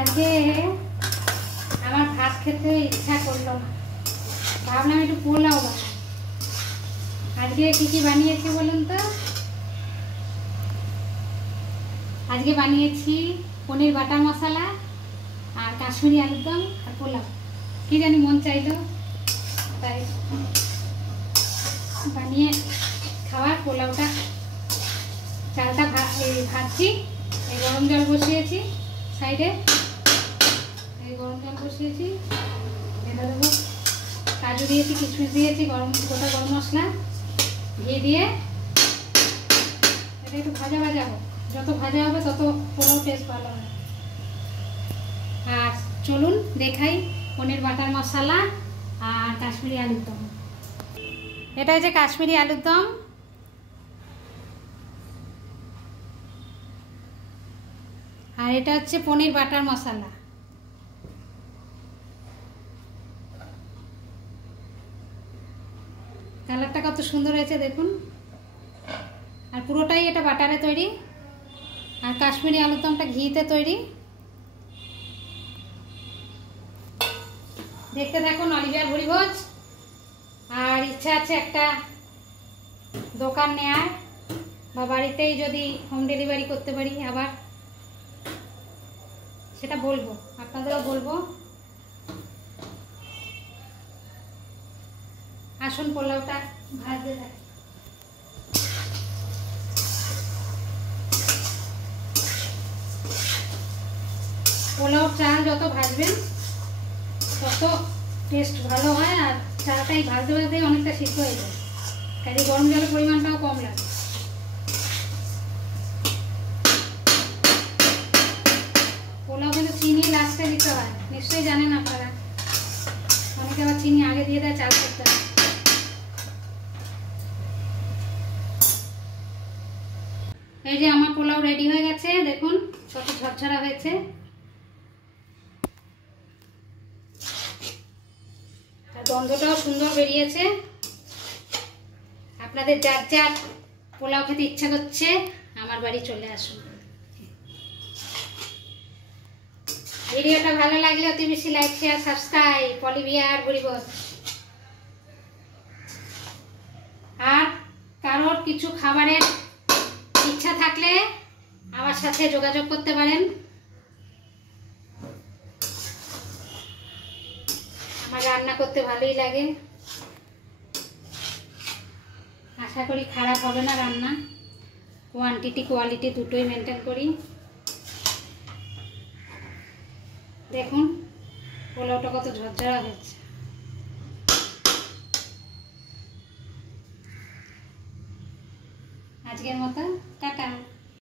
আজকে আমার ভাত খেতে ইচ্ছা করলো না, ভাবলাম একটু পোলাও বানাই। আজকে কি কি বানিয়েছি বলুন তো? আজকে বানিয়েছি পনির বাটার মশলা আর কাশ্মীরি আলুর দম আর পোলাও। কি জানি মন চাইলো তাই বানিয়ে খাওয়ার। পোলাওটা চালটা ভাজছি, এই গরম জল বসিয়েছি সাইডে, এই গরম জল বসিয়েছি, ঢেলে দেবো। কাজু দিয়েছি, কিশমিশ দিয়েছি, গোটা গরম মশলা, ঘি দিয়ে এটা একটু ভাজা ভাজা হোক। যত ভাজা হবে তত পোলাও টেস্ট ভালো হয়। আর চলুন দেখাই পনির বাটার মশলা আর কাশ্মীরি আলুর দম। এটা হচ্ছে কাশ্মীরি আলুর দম। আর এটা হচ্ছে পনির বাটার মশলা। কালারটা কত সুন্দর হয়েছে দেখুন। আর পুরোটাই এটা বাটারে তৈরি, আর কাশ্মীরি আলুর দমটা ঘিতে তৈরি। দেখতে থাকুন অলিভিয়ার ভুরিভোজ। আর ইচ্ছা আছে একটা দোকান নেয়ার, বা বাড়িতেই যদি হোম ডেলিভারি করতে পারি আবার, সেটা বলবো, আপনাদেরও বলবো। আসুন পোলাওটা ভাজতে থাকি। পোলাও চাল যত ভাজবেন তত টেস্ট ভালো হয়, আর চালটাই ভাজতে ভাজতেই অনেকটা সিদ্ধ হয়ে যায়, কাজে গরম জলের পরিমাণটাও কম লাগে। পোলাও কিন্তু চিনি লাস্টে দিতে হয়, নিশ্চয়ই জানেন আপনারা। অনেকে আবার চিনি আগে দিয়ে দেয় চাল করতে হয়। এই যে আমার পোলাও রেডি হয়ে গেছে, দেখুন কত ঝরঝরা হয়েছে। আর গন্ধটাও সুন্দর বেরিয়েছে। আপনাদের যার যার পোলাও খেতে ইচ্ছা করছে আমার বাড়ি চলে আসুন। ভিডিওটা ভালো লাগলে অতি বেশি লাইক, শেয়ার, সাবস্ক্রাইব। অলিভিয়ার ভুরিভোজ। আর কারোর কিছু খাবারের ইচ্ছা থাকলে আমার সাথে যোগাযোগ করতে পারেন। আমার রান্না করতে ভালোই লাগে, আশা করি খারাপ হবে না রান্না। কোয়ান্টিটি কোয়ালিটি দুটোই মেনটেন করি। দেখুন পোলাওটা কত ঝরঝরা হয়েছে। আজকের মতো টাটা।